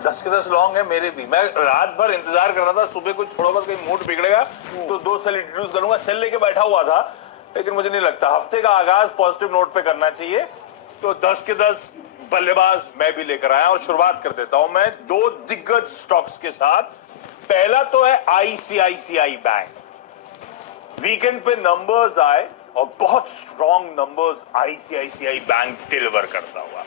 10 के 10 लॉन्ग है मेरे भी। मैं रात भर इंतजार कर रहा था, सुबह कुछ थोड़ा बहुत कहीं मूड बिगड़ेगा तो 2 सेल इंट्रोड्यूस करूंगा, सेल लेके बैठा हुआ था, लेकिन मुझे नहीं लगता। हफ्ते का आगाज पॉजिटिव नोट पे करना चाहिए, तो 10 के 10 बल्लेबाज मैं भी लेकर आया और शुरुआत कर देता हूं मैं 2 दिग्गज स्टॉक्स के साथ। पहला तो है आईसीआईसीआई बैंक। वीकेंड पे नंबर्स आए और बहुत strong numbers ICICI bank deliver करता हुआ,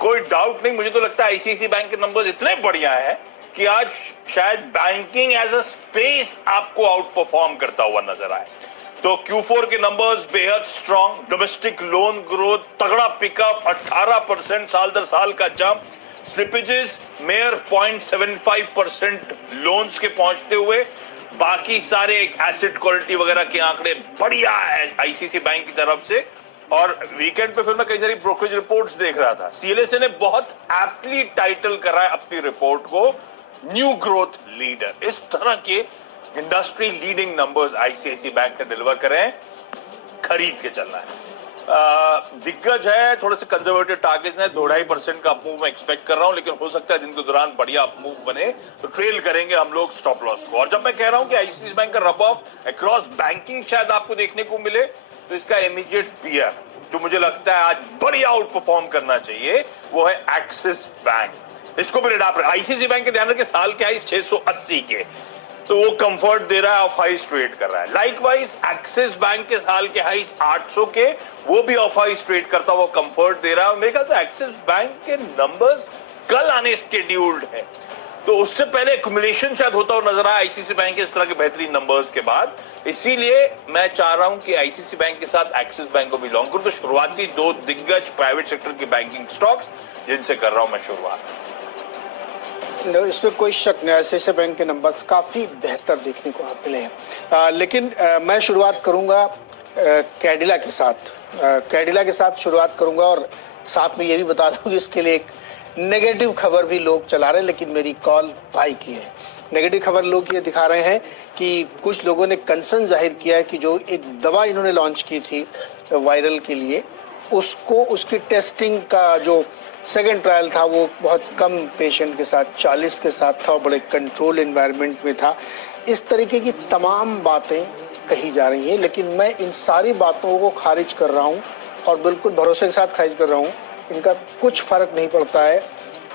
कोई डाउट नहीं। मुझे तो लगता है आईसीआईसीआई बैंक के नंबर्स इतने बढ़िया हैं कि आज शायद बैंकिंग एज अ स्पेस आपको आउट परफॉर्म करता हुआ नजर आए। तो Q4 के नंबर्स बेहद स्ट्रॉन्ग, डोमेस्टिक लोन ग्रोथ तगड़ा पिकअप, 18% साल दर साल का जंप, स्लिपेजेस मेयर 0.75% लोन्स के पहुंचते हुए, बाकी सारे एसेट क्वालिटी वगैरह के आंकड़े बढ़िया है आईसीआईसीआई बैंक की तरफ से। और वीकेंड पे फिर मैं कई सारी ब्रोकरेज रिपोर्ट्स देख रहा था, सीएलएसए ने बहुत एप्टली टाइटल करा है अपनी रिपोर्ट को न्यू ग्रोथ लीडर। इस तरह के industry leading numbers ICICI bank ने डिलीवर करे हैं, खरीद के चलना है। दिग्गज है, थोड़े से कंजर्वेटिव टारगेट है, 2-2.5% का अपमूव मैं एक्सपेक्ट कर रहा हूं, लेकिन हो सकता है दिन के दौरान बढ़िया अपमूव बने तो ट्रेल करेंगे हम लोग स्टॉप लॉस को। और जब मैं कह रहा हूं कि आईसीआईसीआई बैंक का रब ऑफ अक्रॉस बैंकिंग शायद आपको देखने को मिले, तो इसका इमीडिएट पीयर जो मुझे लगता है आज बढ़िया आउट परफॉर्म करना चाहिए वो है एक्सिस बैंक। इसको भी रेड आप आईसीआईसीआई बैंक के ध्यान रखिए, साल के हाई 680 के, तो वो कंफर्ट दे रहा है, ऑफ हाइस ट्रेड कर रहा है। लाइकवाइज एक्सिस बैंक के साल के हाई 800 के, वो भी ऑफ हाइस ट्रेड करता हुआ कंफर्ट दे रहा है। मेरे ख्याल से एक्सिस बैंक के नंबर्स कल आने शेड्यूल्ड है, तो उससे पहले एक्युमुलेशन शायद होता हुआ नजर आया आईसीआईसीआई बैंक के इस तरह के बेहतरीन नंबर्स के बाद। इसीलिए मैं चाह रहा हूं कि आईसीआईसीआई बैंक के साथ एक्सिस बैंक को भी लॉन्ग करूं। तो शुरुआती 2 दिग्गज प्राइवेट सेक्टर की बैंकिंग स्टॉक्स जिनसे कर रहा हूं मैं शुरुआत। इसमें कोई शक नहीं, आईसीआईसीआई बैंक के नंबर्स काफ़ी बेहतर देखने को आप मिले हैं। लेकिन मैं शुरुआत करूंगा कैडिला के साथ। कैडिला के साथ शुरुआत करूंगा और साथ में ये भी बता दूं कि इसके लिए एक नेगेटिव खबर भी लोग चला रहे हैं, लेकिन मेरी कॉल बाई की है। नेगेटिव खबर लोग ये दिखा रहे हैं कि कुछ लोगों ने कंसर्न जाहिर किया है कि जो एक दवा इन्होंने लॉन्च की थी वायरल के लिए, उसकी टेस्टिंग का जो सेकेंड ट्रायल था वो बहुत कम पेशेंट के साथ, 40 के साथ था और बड़े कंट्रोल एनवायरनमेंट में था। इस तरीके की तमाम बातें कही जा रही हैं, लेकिन मैं इन सारी बातों को खारिज कर रहा हूं और बिल्कुल भरोसे के साथ खारिज कर रहा हूं। इनका कुछ फर्क नहीं पड़ता है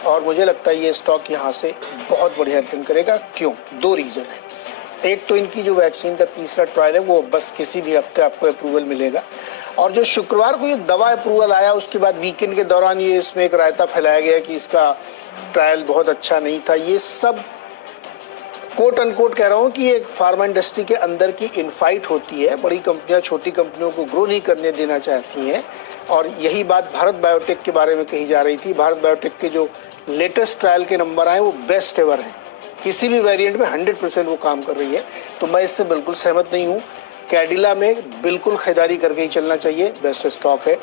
और मुझे लगता है ये स्टॉक यहाँ से बहुत बढ़िया रिटर्न करेगा। क्यों? 2 रीज़न है। एक तो इनकी जो वैक्सीन का तीसरा ट्रायल है वो बस किसी भी हफ्ते आपको अप्रूवल मिलेगा, और जो शुक्रवार को ये दवा अप्रूवल आया उसके बाद वीकेंड के दौरान ये इसमें एक रायता फैलाया गया कि इसका ट्रायल बहुत अच्छा नहीं था। ये सब कोट अनकोट कह रहा हूँ कि एक फार्मा इंडस्ट्री के अंदर की इनफाइट होती है। बड़ी कंपनियां छोटी कंपनियों को ग्रो नहीं करने देना चाहती हैं, और यही बात भारत बायोटेक के बारे में कही जा रही थी। भारत बायोटेक के जो लेटेस्ट ट्रायल के नंबर आए वो बेस्ट एवर हैं, किसी भी वेरिएंट में 100% वो काम कर रही है। तो मैं इससे बिल्कुल सहमत नहीं हूँ। कैडिला में बिल्कुल खरीदारी करके ही चलना चाहिए, बेस्ट स्टॉक है।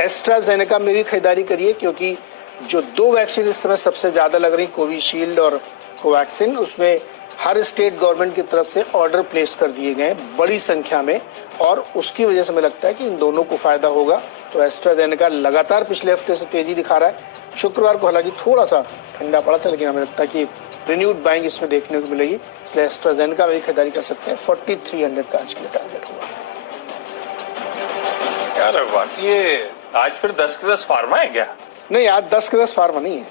एस्ट्राजेनेका में भी खरीदारी करिए, क्योंकि जो 2 वैक्सीन इस समय सबसे ज़्यादा लग रही, कोविशील्ड और कोवैक्सिन, उसमें हर स्टेट गवर्नमेंट की तरफ से ऑर्डर प्लेस कर दिए गए हैं बड़ी संख्या में, और उसकी वजह से मुझे लगता है कि इन दोनों को फायदा होगा। तो एस्ट्राजेनेका लगातार पिछले हफ्ते से तेजी दिखा रहा है। शुक्रवार को हालांकि थोड़ा सा ठंडा पड़ा था, लेकिन हमें लगता है कि रिन्यूड बाइंग इसमें देखने को मिलेगी, इसलिए एस्ट्राजेनेका में भी खरीदारी कर सकते हैं। 4300 का आज के लिए टारगेट होगा। यार बात ये आज फिर 10 के 10 फार्मा है क्या? नहीं, आज 10 के 10 फार्मा नहीं है।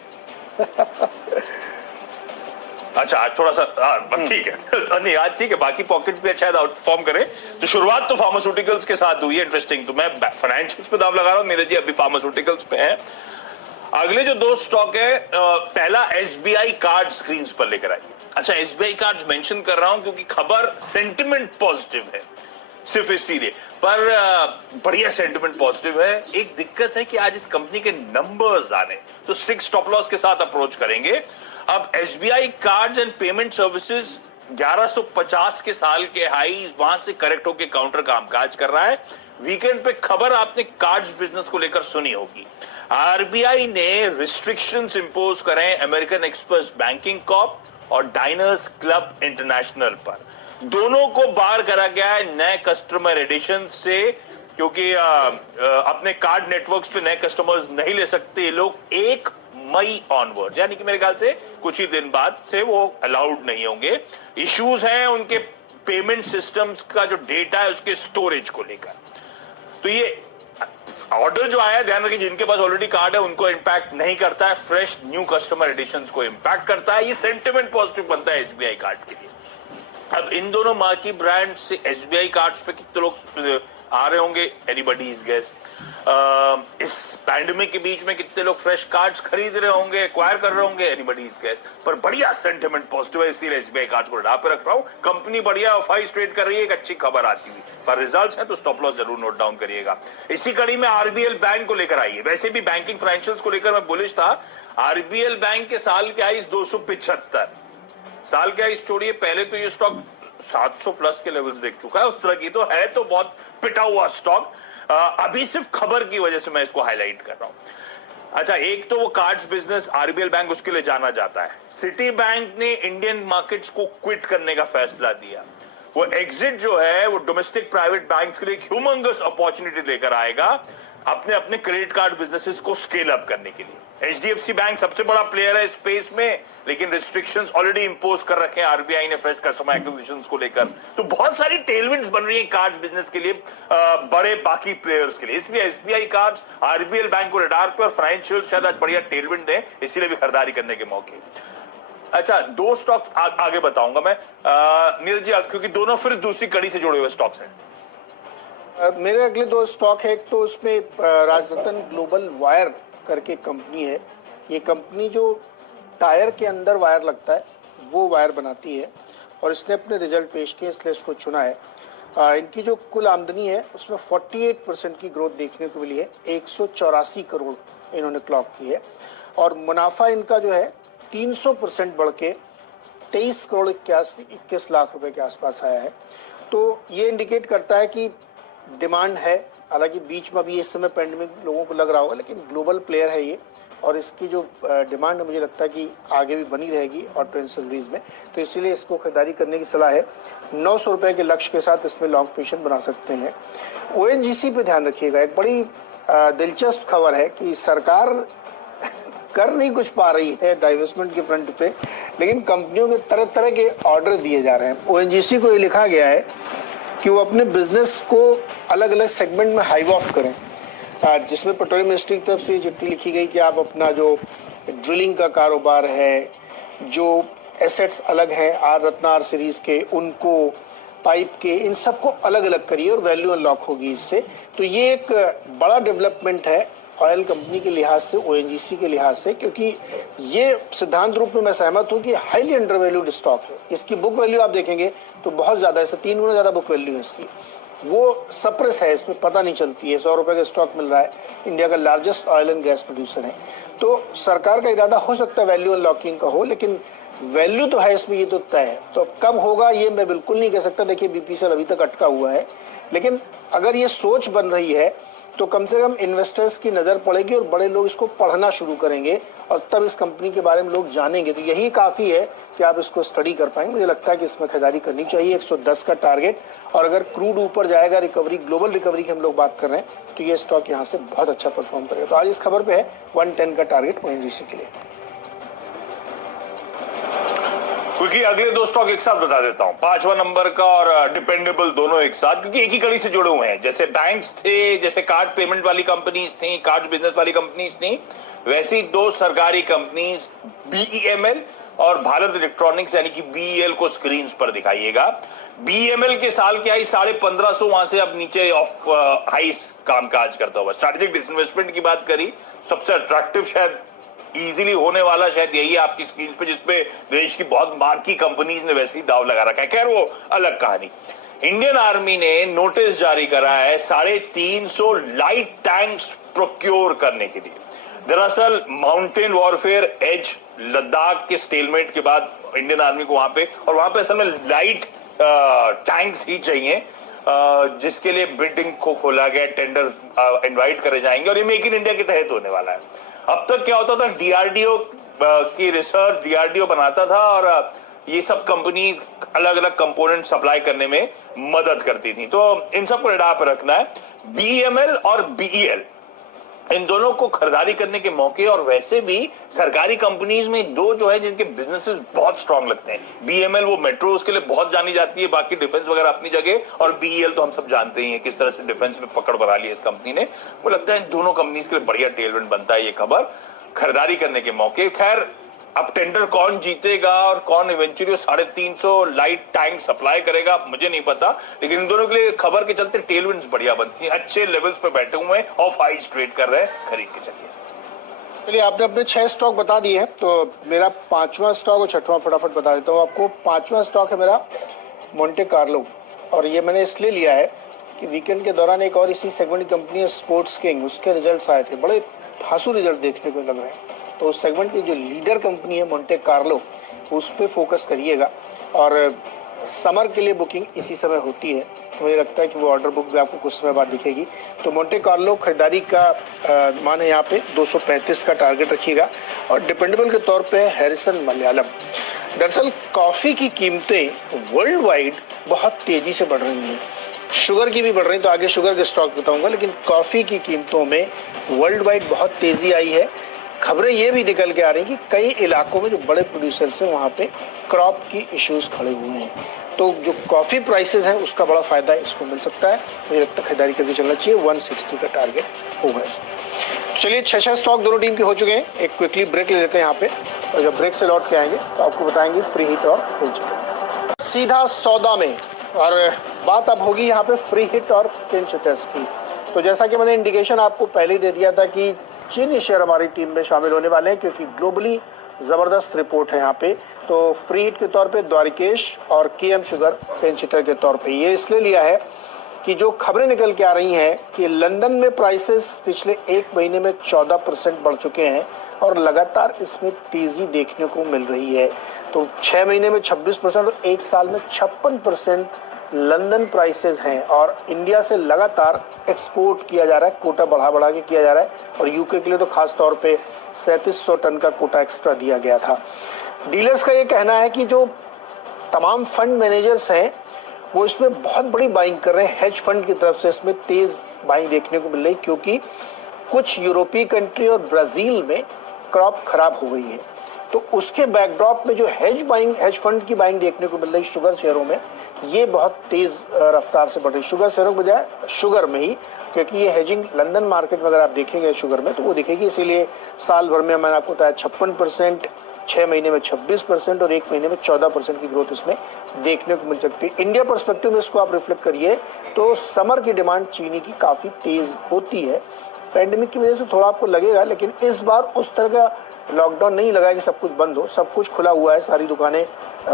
अच्छा, आज थोड़ा सा ठीक है। नहीं, आज ठीक है, बाकी पॉकेट भी शायद आउट परफॉर्म करे। तो शुरुआत तो फार्मास्यूटिकल्स के साथ हुई है, इंटरेस्टिंग। तो मैं फाइनेंशियल्स पे दाव लगा रहा हूँ, नीरज जी अभी फार्मास्यूटिकल्स पे है। अगले जो 2 स्टॉक है, पहला एसबीआई कार्ड स्क्रीन पर लेकर आइए। अच्छा, एसबीआई कार्ड मेंशन कर रहा हूं क्योंकि खबर सेंटिमेंट पॉजिटिव है, सिर्फ इसीलिए, पर बढ़िया सेंटिमेंट पॉजिटिव है। एक दिक्कत है कि आज इस कंपनी के नंबर्स आने, तो स्ट्रिक्ट स्टॉप लॉस के साथ अप्रोच करेंगे। अब SBI cards and payment services 1150 के साल के हाई, वहां से करेक्ट होकर काउंटर कामकाज कर रहा है। वीकेंड पे खबर आपने कार्ड्स बिजनेस को लेकर सुनी होगी, आरबीआई ने रिस्ट्रिक्शंस इंपोज करे अमेरिकन एक्सप्रेस बैंकिंग कॉर्प और डाइनर्स क्लब इंटरनेशनल पर। दोनों को बार करा गया है नए कस्टमर एडिशन से, क्योंकि अपने कार्ड नेटवर्क्स पे नए कस्टमर्स नहीं ले सकते ये लोग 1 मई ऑनवर्ड, यानी कि मेरे ख्याल से कुछ ही दिन बाद से वो अलाउड नहीं होंगे। इश्यूज हैं उनके पेमेंट सिस्टम्स का जो डेटा है उसके स्टोरेज को लेकर। तो ये ऑर्डर जो आया, ध्यान रखिए, जिनके पास ऑलरेडी कार्ड है उनको इंपैक्ट नहीं करता है, फ्रेश न्यू कस्टमर एडिशंस को इंपैक्ट करता है। ये सेंटिमेंट पॉजिटिव बनता है एसबीआई कार्ड के लिए। अब इन दोनों मार्की ब्रांड से एसबीआई कार्ड्स पे कितने लोग आ रहे होंगे, एनीबडी इज गेस। इस पैंडेमिक के बीच में कितने लोग फ्रेश कार्ड्स खरीद रहे होंगे, एक्वायर कर रहे होंगे, एनीबडी इज गेस। पर बढ़िया सेंटिमेंट पॉजिटिव है, इसलिए एसबीआई कार्ड्स को डाल पे रख रहा हूं। कंपनी बढ़िया ऑफाइस ट्रेड कर रही है, एक अच्छी खबर आती हुई, पर रिजल्ट्स हैं तो स्टॉप लॉस जरूर नोट डाउन करिएगा। इसी कड़ी में आरबीएल बैंक को लेकर आई है। वैसे भी बैंकिंग फाइनेंशियल्स को लेकर मैं बुलिश था। आरबीएल बैंक के साल के आइस 275, साल के आइस छोड़िए, पहले तो ये स्टॉक 700 प्लस के लेवल्स देख चुका है, उस तरह की तो है, तो बहुत पिटा हुआ स्टॉक। अभी सिर्फ खबर की वजह से मैं इसको हाईलाइट कर रहा हूं। अच्छा, एक तो वो कार्ड्स बिजनेस आरबीएल बैंक उसके लिए जाना जाता है। सिटी बैंक ने इंडियन मार्केट्स को क्विट करने का फैसला दिया। वो एग्जिट जो है वो डोमेस्टिक प्राइवेट बैंक्स के लिए एक ह्यूमंगस अपॉर्चुनिटी लेकर आएगा अपने अपने क्रेडिट कार्ड बिजनेसेस को स्केल अप करने के लिए। एचडीएफसी बैंक सबसे बड़ा प्लेयर है स्पेस में, लेकिन रिस्ट्रिक्शंस ऑलरेडी इंपोज कर रखे हैं आरबीआई ने फ्रेश कस्टमर एक्विजिशंस को लेकर। तो बहुत सारी टेलविंड्स बन रही हैं कार्ड्स बिजनेस के लिए, बड़े बाकी प्लेयर्स के लिए। इसलिए एसबीआई कार्ड्स आरबीएल बैंक को रडार पे और फाइनेंशियल शायद आज बढ़िया टेलविंड दें, इसीलिए भी खरीदारी करने के मौके। अच्छा, दो स्टॉक आगे बताऊंगा मैं नीरज जी, क्योंकि दोनों फिर दूसरी कड़ी से जुड़े हुए स्टॉक्स हैं। मेरे अगले दो स्टॉक है। एक तो उसमें राजरतन ग्लोबल वायर करके कंपनी है। ये कंपनी जो टायर के अंदर वायर लगता है वो वायर बनाती है, और इसने अपने रिजल्ट पेश किए इसलिए इसको चुना है। इनकी जो कुल आमदनी है उसमें 48% की ग्रोथ देखने को मिली है, 184 करोड़ इन्होंने क्लॉक की है, और मुनाफा इनका जो है 300% बढ़ के 23 करोड़ 21 लाख रुपए के आसपास आया है। तो ये इंडिकेट करता है कि डिमांड है। हालांकि बीच में भी इस समय पेंडेमिक लोगों को लग रहा होगा, लेकिन ग्लोबल प्लेयर है ये, और इसकी जो डिमांड है मुझे लगता है कि आगे भी बनी रहेगी ऑटो एंसेसरीज में। तो इसीलिए इसको खरीदारी करने की सलाह है। 900 रुपए के लक्ष्य के साथ इसमें लॉन्ग पोजीशन बना सकते हैं। ओएनजीसी पे ध्यान रखिएगा, एक बड़ी दिलचस्प खबर है कि सरकार कर नहीं कुछ पा रही है डाइवेस्टमेंट के फ्रंट पे, लेकिन कंपनियों के तरह तरह के ऑर्डर दिए जा रहे हैं। ओएनजीसी को ये लिखा गया है कि वो अपने बिजनेस को अलग अलग सेगमेंट में हाइव ऑफ करें, जिसमें पेट्रोलियम मिनिस्ट्री की तरफ से चिट्ठी लिखी गई कि आप अपना जो ड्रिलिंग का कारोबार है, जो एसेट्स अलग हैं आर रत्ना आर सीरीज के, उनको पाइप के, इन सबको अलग अलग करिए और वैल्यू अनलॉक होगी इससे। तो ये एक बड़ा डेवलपमेंट है ऑयल कंपनी के लिहाज से, ओएनजीसी के लिहाज से, क्योंकि ये सिद्धांत रूप में मैं सहमत हूं कि हाईली अंडरवैल्यूड स्टॉक है। इसकी बुक वैल्यू आप देखेंगे तो बहुत ज्यादा है, 3 गुना ज्यादा बुक वैल्यू है इसकी। वो सप्रेस है, इसमें पता नहीं चलती है। 100 रुपए का स्टॉक मिल रहा है, इंडिया का largest oil and gas producer है। तो सरकार का इरादा हो सकता है वैल्यू अनलॉकिंग का हो, लेकिन वैल्यू तो है इसमें, ये तो तय है। तो कब होगा ये मैं बिल्कुल नहीं कह सकता। देखिए बीपीसीएल अभी तक अटका हुआ है, लेकिन अगर ये सोच बन रही है तो कम से कम इन्वेस्टर्स की नजर पड़ेगी और बड़े लोग इसको पढ़ना शुरू करेंगे, और तब इस कंपनी के बारे में लोग जानेंगे। तो यही काफी है कि आप इसको स्टडी कर पाएंगे। मुझे लगता है कि इसमें खरीदारी करनी चाहिए। 110 का टारगेट, और अगर क्रूड ऊपर जाएगा, रिकवरी, ग्लोबल रिकवरी की हम लोग बात कर रहे हैं, तो ये स्टॉक यहाँ से बहुत अच्छा परफॉर्म करेगा। तो आज इस खबर पे है 110 का टारगेट ओएनजीसी के लिए। क्योंकि अगले दो स्टॉक एक साथ बता देता हूं, 5वां नंबर का और डिपेंडेबल दोनों एक साथ, क्योंकि एक ही कड़ी से जुड़े हुए हैं। जैसे बैंक्स थे, जैसे कार्ड पेमेंट वाली कंपनीज थी, कार्ड बिजनेस वाली कंपनीज थी, वैसी दो सरकारी कंपनीज बीईएमएल और भारत इलेक्ट्रॉनिक्स यानी कि बीईएल को स्क्रीन पर दिखाइएगा। बीईएमएल के साल की आई 1550, वहां से अब नीचे ऑफ हाइस कामकाज करता हुआ। स्ट्रैटेजिक डिसइन्वेस्टमेंट की बात करी, सबसे अट्रैक्टिव शायद इजीली होने वाला शायद यही है आपकी स्क्रीन पे, जिसपे देश की बहुत मार्की कंपनीज ने वैसे ही दाव लगा रखा है। खैर वो अलग कहानी। इंडियन आर्मी ने नोटिस जारी करा है 350 लाइट टैंक्स प्रोक्योर करने के लिए। दरअसल माउंटेन वॉरफेयर एज लद्दाख के स्टेलमेट के बाद इंडियन आर्मी को वहां पे असल में लाइट टैंक्स ही चाहिए, जिसके लिए बिडिंग को खोला गया, टेंडर इनवाइट करे जाएंगे, और ये मेक इन इंडिया के तहत होने वाला है। अब तक क्या होता था, डीआरडीओ की रिसर्च डीआरडीओ बनाता था, और ये सब कंपनी अलग अलग कंपोनेंट सप्लाई करने में मदद करती थी। तो इन सबको रडार पर रखना है। बीईएमएल और बीईएल इन दोनों को खरीदारी करने के मौके, और वैसे भी सरकारी कंपनीज में दो जो है जिनके बिजनेसेस बहुत स्ट्रांग लगते हैं। बीएमएल वो मेट्रोज के लिए बहुत जानी जाती है, बाकी डिफेंस वगैरह अपनी जगह, और बीईएल तो हम सब जानते ही हैं किस तरह से डिफेंस में पकड़ बना ली इस कंपनी ने। वो लगता है इन दोनों कंपनीज के लिए बढ़िया टेलविंड बनता है ये खबर खरीदारी करने के मौके। खैर अब टेंडर कौन जीतेगा और कौन इवेंचुअली 350 लाइट टैंक सप्लाई करेगा मुझे नहीं पता, लेकिन इन दोनों के लिए खबर के चलते टेलविंड्स बढ़िया बनती हैं, अच्छे लेवल्स पे बैठे हुए हैं, ऑफ हाइज ट्रेड कर रहे हैं, खरीद के चलिए। चलिए, आपने अपने 6 स्टॉक बता दिए हैं, तो मेरा 5वां स्टॉक और 6वां फटाफट बता देता हूँ आपको। 5वां स्टॉक है मेरा मोंटे कार्लो, और ये मैंने इसलिए लिया है कि वीकेंड के दौरान एक और इसी सेगमेंट की कंपनी है स्पोर्ट्स किंग, उसके रिजल्ट्स आए थे, बड़े धांसू रिजल्ट देखने को लग रहे हैं। तो उस सेगमेंट की जो लीडर कंपनी है मोंटे कार्लो, उस पर फोकस करिएगा, और समर के लिए बुकिंग इसी समय होती है, तो मुझे लगता है कि वो ऑर्डर बुक भी आपको कुछ समय बाद दिखेगी। तो मोंटे कार्लो खरीदारी का माने यहाँ पे 235 का टारगेट रखिएगा, और डिपेंडेबल के तौर पे हैरिसन मलयालम। दरअसल कॉफ़ी की कीमतें वर्ल्ड वाइड बहुत तेज़ी से बढ़ रही हैं, शुगर की भी बढ़ रही, तो आगे शुगर के स्टॉक बताऊंगा, लेकिन कॉफ़ी की कीमतों में वर्ल्ड वाइड बहुत तेज़ी आई है। खबरें ये भी निकल के आ रही हैं कि कई इलाकों में जो बड़े प्रोड्यूसर्स हैं वहाँ पे क्रॉप की इश्यूज खड़े हुए हैं, तो जो कॉफ़ी प्राइसेस हैं उसका बड़ा फायदा इसको मिल सकता है। मुझे लगता है खरीदारी करके चलना चाहिए, 160 का टारगेट होगा इसका। चलिए, 6 स्टॉक दोनों टीम के हो चुके हैं, एक क्विकली ब्रेक ले लेते हैं यहाँ पे, और जब ब्रेक से लौट के आएंगे तो आपको बताएंगे फ्री हिट और पिंच हिट। सीधा सौदा में, और बात अब होगी यहाँ पे फ्री हिट और पिंच हिटर्स की। तो जैसा कि मैंने इंडिकेशन आपको पहले ही दे दिया था कि चीनी शेयर हमारी टीम में शामिल होने वाले हैं, क्योंकि ग्लोबली ज़बरदस्त रिपोर्ट है यहाँ पे। तो फ्री हिट के तौर पे द्वारिकेश और केएम शुगर पिंच हिटर के तौर पे ये इसलिए लिया है कि जो खबरें निकल के आ रही हैं कि लंदन में प्राइसेस पिछले 1 महीने में 14% बढ़ चुके हैं, और लगातार इसमें तेज़ी देखने को मिल रही है। तो 6 महीने में 26% और 1 साल में 56% लंदन प्राइसेस हैं, और इंडिया से लगातार एक्सपोर्ट किया जा रहा है, कोटा बढ़ा के किया जा रहा है, और यूके के लिए तो खास तौर पे 3700 टन का कोटा एक्स्ट्रा दिया गया था। डीलर्स का ये कहना है कि जो तमाम फंड मैनेजर्स हैं वो इसमें बहुत बड़ी बाइंग कर रहे हैं, हेज फंड की तरफ से इसमें तेज बाइंग देखने को मिल रही, क्योंकि कुछ यूरोपीय कंट्री और ब्राजील में क्रॉप खराब हो गई है। तो उसके बैकड्रॉप में जो हेज फंड की बाइंग देखने को मिल रही शुगर शेयरों में, ये बहुत तेज रफ्तार से बढ़ रही, शुगर शेयरों के बजाय शुगर में ही, क्योंकि ये हेजिंग लंदन मार्केट में अगर आप देखेंगे शुगर में तो वो दिखेगी। इसीलिए साल भर में मैंने आपको बताया 56%, 6 महीने में 26% और 1 महीने में 14% की ग्रोथ इसमें देखने को मिल सकती है। इंडिया पर्सपेक्टिव में इसको आप रिफ्लेक्ट करिए तो समर की डिमांड चीनी की काफ़ी तेज़ होती है। पैंडेमिक की वजह से थोड़ा आपको लगेगा, लेकिन इस बार उस तरह का लॉकडाउन नहीं लगा कि सब कुछ बंद हो, सब कुछ खुला हुआ है, सारी दुकानें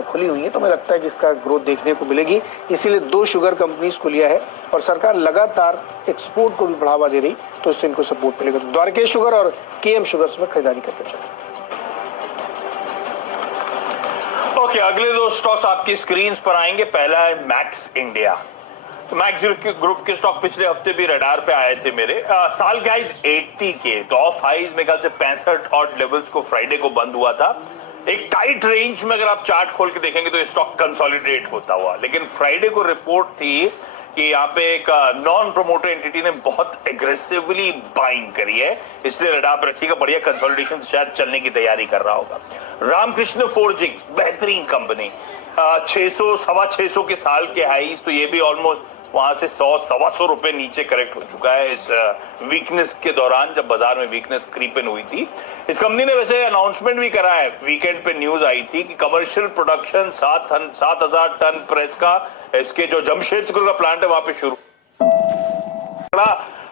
खुली हुई हैं, तो मुझे लगता है कि इसका ग्रोथ देखने को मिलेगी। इसीलिए 2 शुगर कंपनीज को लिया है, और सरकार लगातार एक्सपोर्ट को भी बढ़ावा दे रही, तो इससे इनको सपोर्ट मिलेगा। तो द्वारकेश शुगर और केएम शुगर्स में खरीदारी करके चलें। ओके, अगले 2 स्टॉक्स आपकी स्क्रीन पर आएंगे। पहला है मैक्स इंडिया। तो मैक्स ग्रुप के स्टॉक पिछले हफ्ते भी रडार पे आए थे मेरे। साल के हाइज 80 के, तो ऑफ हाइज में ख्याल से 65 ऑड लेवल्स को फ्राइडे को बंद हुआ था। एक टाइट रेंज में अगर आप चार्ट खोल के देखेंगे तो ये स्टॉक कंसोलिडेट होता हुआ, लेकिन फ्राइडे को रिपोर्ट थी कि यहाँ पे एक नॉन प्रोमोटर एंटिटी ने बहुत एग्रेसिवली बाइंग करी है, इसलिए रडार पर रखिएगा। बढ़िया कंसोलिडेशन शायद चलने की तैयारी कर रहा होगा। रामकृष्ण फोर्जिंग्स बेहतरीन कंपनी, 600 सवा 600 के साल के हाईज, तो ये भी ऑलमोस्ट वहां से 100-125 रुपए नीचे करेक्ट हो चुका है इस वीकनेस के दौरान, जब बाजार में वीकनेस क्रीप इन हुई थी। इस कंपनी ने वैसे अनाउंसमेंट भी करा है, वीकेंड पे न्यूज आई थी कि कमर्शियल प्रोडक्शन 7,000 टन प्रेस का, इसके जो जमशेदपुर का प्लांट है वहां पे शुरू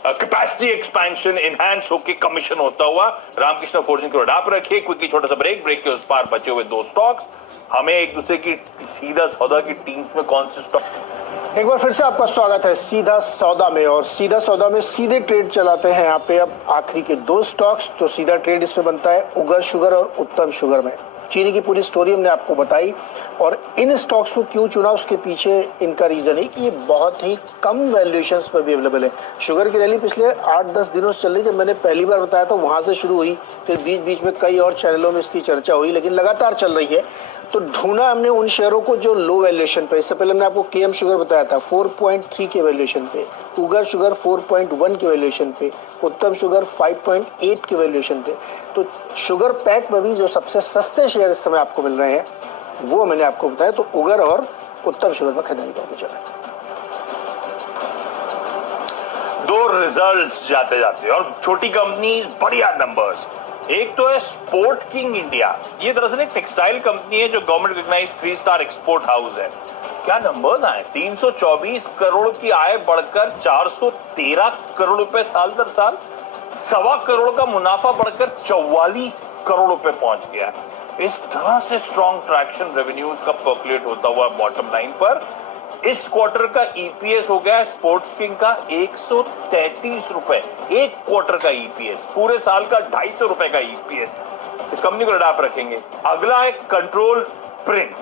कैपेसिटी एक्सपेंशन इनहैंस होकर कमीशन होता हुआ रामकृष्ण फोर्जिंग को रडार पर रखिए। क्विकली छोटा सा ब्रेक के उस पार बचे हुए 2 स्टॉक्स, हमें एक दूसरे की सीधा सौदा की टीम में कौन से स्टॉक। एक बार फिर से आपका स्वागत है सीधा सौदा में, और सीधा सौदा में सीधे ट्रेड चलाते हैं यहाँ पे। अब आखिरी के 2 स्टॉक्स, तो सीधा ट्रेड इसमें बनता है उगर शुगर और उत्तम शुगर में। चीनी की पूरी स्टोरी हमने आपको बताई, और इन स्टॉक्स को क्यों चुना उसके पीछे इनका रीजन है कि ये बहुत ही कम वैल्यूएशंस पर भी अवेलेबल है। शुगर की रैली पिछले 8-10 दिनों से चल रही, जब मैंने पहली बार बताया था वहां से शुरू हुई, फिर बीच बीच में कई और चैनलों में इसकी चर्चा हुई, लेकिन लगातार चल रही है। तो ढूंढा हमने उन शेयरों को जो लो वैल्यूएशन पे, इससे पहले हमने आपको केएम शुगर बताया था 4.3 के वैल्यूएशन पे, उगर शुगर 4.1 के वैल्यूएशन पे, उत्तम शुगर 5.8 के वैल्यूएशन पे। तो शुगर पैक में भी जो सबसे सस्ते शेयर इस समय आपको मिल रहे हैं वो मैंने आपको बताया। तो उगर और उत्तम शुगर में खरीदारी करनी चाहिए। दो रिजल्ट्स जाते जाते और छोटी कंपनी बढ़िया नंबर्स। एक तो है स्पोर्ट किंग इंडिया, ये दरअसल एक टेक्सटाइल कंपनी है जो government recognised 3 star export house है। क्या नंबर्स आए, 324 करोड़ की आय बढ़कर 413 करोड़ रुपए साल दर साल, 1.25 करोड़ का मुनाफा बढ़कर 44 करोड़ रुपए पहुंच गया। इस तरह से स्ट्रॉन्ग ट्रैक्शन रेवेन्यूज का पर्कुलेट होता हुआ बॉटम लाइन पर इस क्वार्टर का ईपीएस हो गया स्पोर्ट्स किंग का 133 रुपए, एक क्वार्टर का ईपीएस, पूरे साल का 250 रुपए का ईपीएस। इस कंपनी को अडाप्ट रखेंगे। अगला है कंट्रोल प्रिंट।